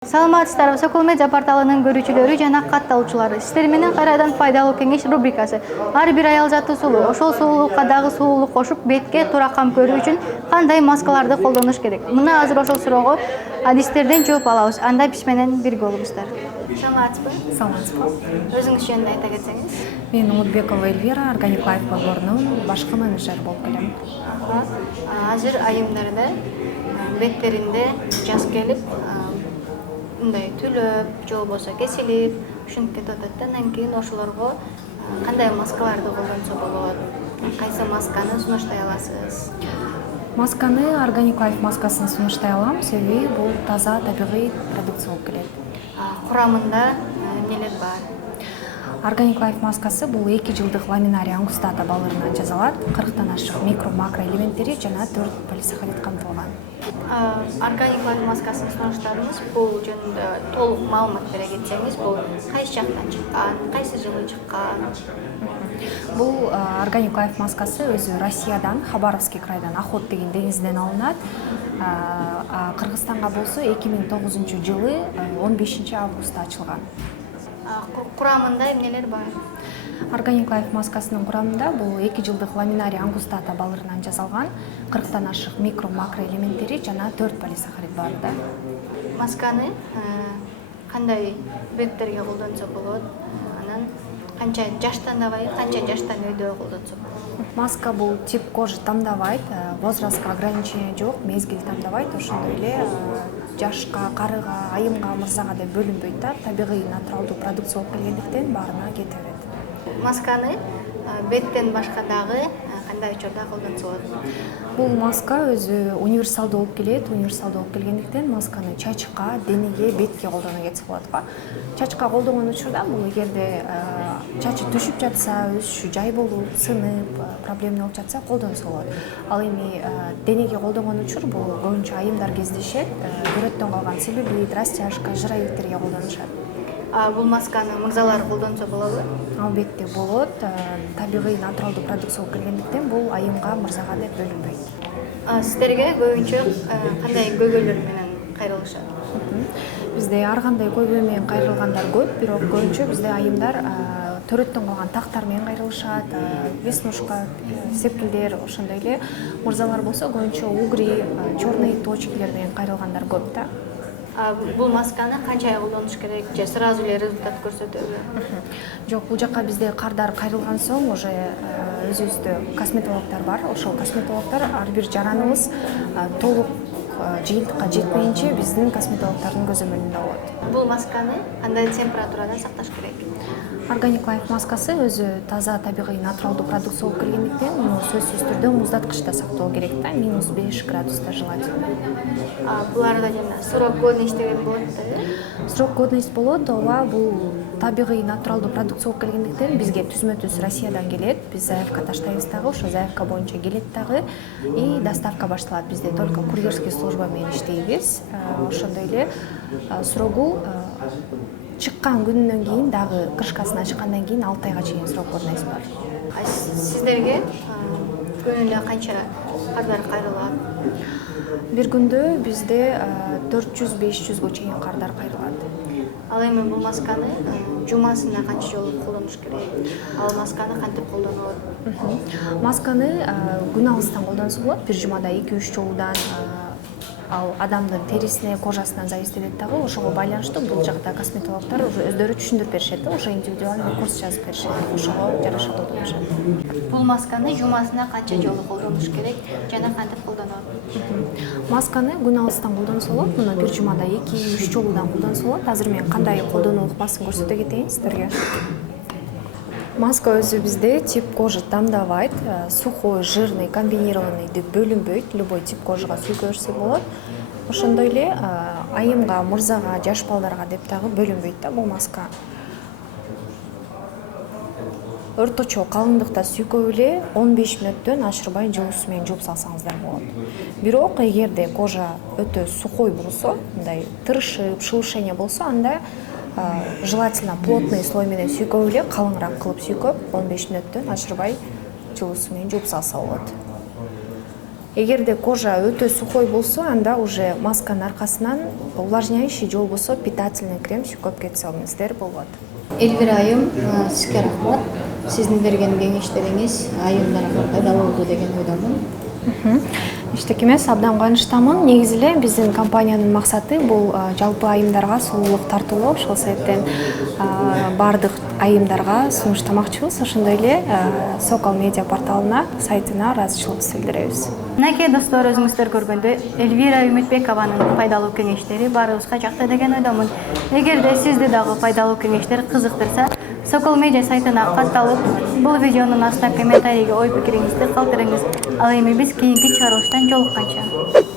Саламатсыздарбы, Sokol медиа порталынын көрүүчүлөрү жана катталуучулары. Сиздер менен кайрадан пайдалуу кеңеш рубрикасы. Ар бир аял заты сулуу, ошол сулуулукка дагы сулуулук кошуп, бетке туура кам көрүү үчүн кандай маскаларды колдонуш керек? Мына азыр ошол суроого адистерден жооп алабыз. Анда биз менен бирге болуңуздар. Саламатсызбы? Саламатсызбы. Өзүңүз жөнүндө айта кетсеңиз. Мен Умутбекова Эльвира, Organic Life борборунун башкы менеджери болуп келем. Азыр айымдарда беттеринде жаз келип, мындай түлөп, же болбосо кесилип, ушинтип кетип атат. Андан кийин ошолорго кандай маскаларды колдонсо болот? Кайсы масканы сунуштай аласыз? Масканы Organic Life маскасын сунуштай алам, себеби бул таза табигый продукция болуп келет. Курамында эмнелер бар? Organic Life маскасы бул 2 жылдык ламинарий ангустата балырынан жасалат, 40тан ашык микро-макро элементтери жана 4 полисахарид камтылган. Organic Life маскасын сунуштарыңыз бул жөнүндө толук маалымат бере кетсеңиз, бул кайсы жактан чыккан, кайсы жылы чыккан? Бул Organic Life маскасы өзү Россиядан, Хабаровский крайдан, Охот деген деңизден алынат. Кыргызстанга болсо 2009 жылы 15 августта ачылган. Курамында эмнелер бар? Organic Life маскасынын курамында бул 2 жылдык ламинарий ангустата балырынан жасалган, 40тан ашык микро-макро элементтери жана 4 полисахарид бар да. Масканы кандай беттерге колдонсо болот? Анан канча жаштан тандабайбы, канча жаштан өйдө колдонсо болот? Маска бул тип кожи тандабайт, возрастка ограничение жок, мезгил тандабайт, ошондой эле жашка, карыга, айымга, мырзага деп бөлүнбөйт да, табигый натуралдуу продукция болуп келгендиктен баарына кете берет. Масканы беттен башка дагы кандай учурда колдонсо болот? Бул маска өзү универсалдуу болуп келет, универсалдуу болуп келгендиктен масканы чачка, денеге, бетке колдоно кетсе болот го. Чачка колдонгон учурда бул эгерде чачы түшүп жатса, өсүшү жай болуп, сынып, проблема болуп жатса колдонсо болот. Ал эми денеге колдонгон учур бул көбүнчө айымдар кездешет, бөрөттөн калган целлюлит, растяжка, жыраектерге колдонушат. Бул масканы мырзалар колдонсо болобу? Албетте болот. Табигый натуралдуу продукция болуп келгендиктен бул айымга, мырзага деп бөлүнбөйт. Сиздерге көбүнчө кандай көйгөйлөр менен кайрылышат? Бизде ар кандай көйгөй менен кайрылгандар көп, бирок көбүнчө бизде айымдар төрөттөн калган тактар менен кайрылышат, веснушка, сепкилдер, ошондой эле мырзалар болсо көбүнчө угри, черные точкилер менен кайрылгандар көп да. Бул масканы канча ай колдонуш керек же сразу эле результат көрсөтөбү? Жок, бул жака бизде кардар кайрылган соң уже өзүбүздө косметологдор бар. Ошол косметологдор ар бир жараныбыз толук жыйынтыкка жетмейинче биздин косметологдордун көзөмөлүндө болот. Бул масканы кандай температурада сакташ керек? Organic Life маскасы өзү таза табигый натуралдуу продукция болуп келгендиктен муну сөзсүз түрдө муздаткычта сактоо керек да, -5 градуста желательно. Буларда жана срок годности деген болот да? Срок годность болот, ооба, бул табигый натуралдуу продукция болуп келгендиктен бизге түзмө-түз Россиядан келет. Биз заявка таштайбыз дагы, ошо заявка боюнча келет дагы и доставка башталат. Бизде только курьерский служба менен иштейбиз. Ошондой эле срогу чыккан күнүнөн кийин дагы крышкасына чыккандан кийин 6 айга чейин срок годность бар. Сиздерге күнүнө канча кардар кайрылат? Бир күндө бизде 400-500гө чейин кардар кайрылат. Ал эми бул масканы жумасына канча жолу колдонуш керек? Ал масканы кантип колдонот? Масканы күн алыстан колдонсо болот, бир жумада 2-3 жолудан. Ал адамдын терисине, кожасынан зависит этет дагы, ошого байланыштуу бул жакта косметологдор уже өздөрү түшүндүрүп беришет да, уже индивидуальный курс жазып беришет, ошого жараша колдонушат. Бул масканы жумасына канча жолу колдонуш керек жана кантип колдонот? Масканы күн алыстан колдонсо болот, муну бир жумада 2-3 жолудан колдонсо болот. Азыр мен кандай колдонуу ыкмасын көрсөтө кетейин сиздерге. Маска өзү бизде тип кожи тандабайт, сухой, жирный, комбинированный деп бөлүнбөйт, любой тип кожага сүйкө берсе болот. Ошондой эле айымга, мырзага, жаш балдарга деп дагы бөлүнбөйт да бул маска. Орточо калыңдыкта сүйкөп эле 15 мүнөттөн ашырбай жылуу суу менен жууп салсаңыздар болот. Бирок эгерде кожа өтө сухой болсо, мындай тырышып, шелушение болсо, анда желательно плотный слой менен сүйкөп эле, калыңыраак кылып сүйкөп, 15 мүнөттөн ашырбай жылуу суу менен жууп салса болот. Эгерде кожа өтө сухой болсо, анда уже масканын аркасынан увлажняющий же болбосо питательный крем көп кетсеңиздер болот. Элвира айым, сизге рахмат. Сиздин берген кеңештериңиз айымдарга пайдалуу болду деген ойдомун. Эчтеке эмес, абдан кубанычтамын. Негизи эле биздин компаниянын максаты бул жалпы айымдарга сулуулук тартуулоо. Ошол себептен бардык айымдарга сунуштамакчыбыз. Ошондой эле Sokol медиа порталына, сайтына ыраазычылыгыбызды билдиребиз. Мынакей достор, өзүңүздөр көргөндөй Элвира Үмүтбекованын пайдалуу кеңештери баарыбызга жакты деген ойдомун. Эгерде сизди дагы пайдалуу кеңештер кызыктырса, Sokol медиа сайтына катталып, бул видеонун астына комментарийге ой пикириңизди калтырыңыз. Ал эми биз кийинки чыгарылыштан жолукканча.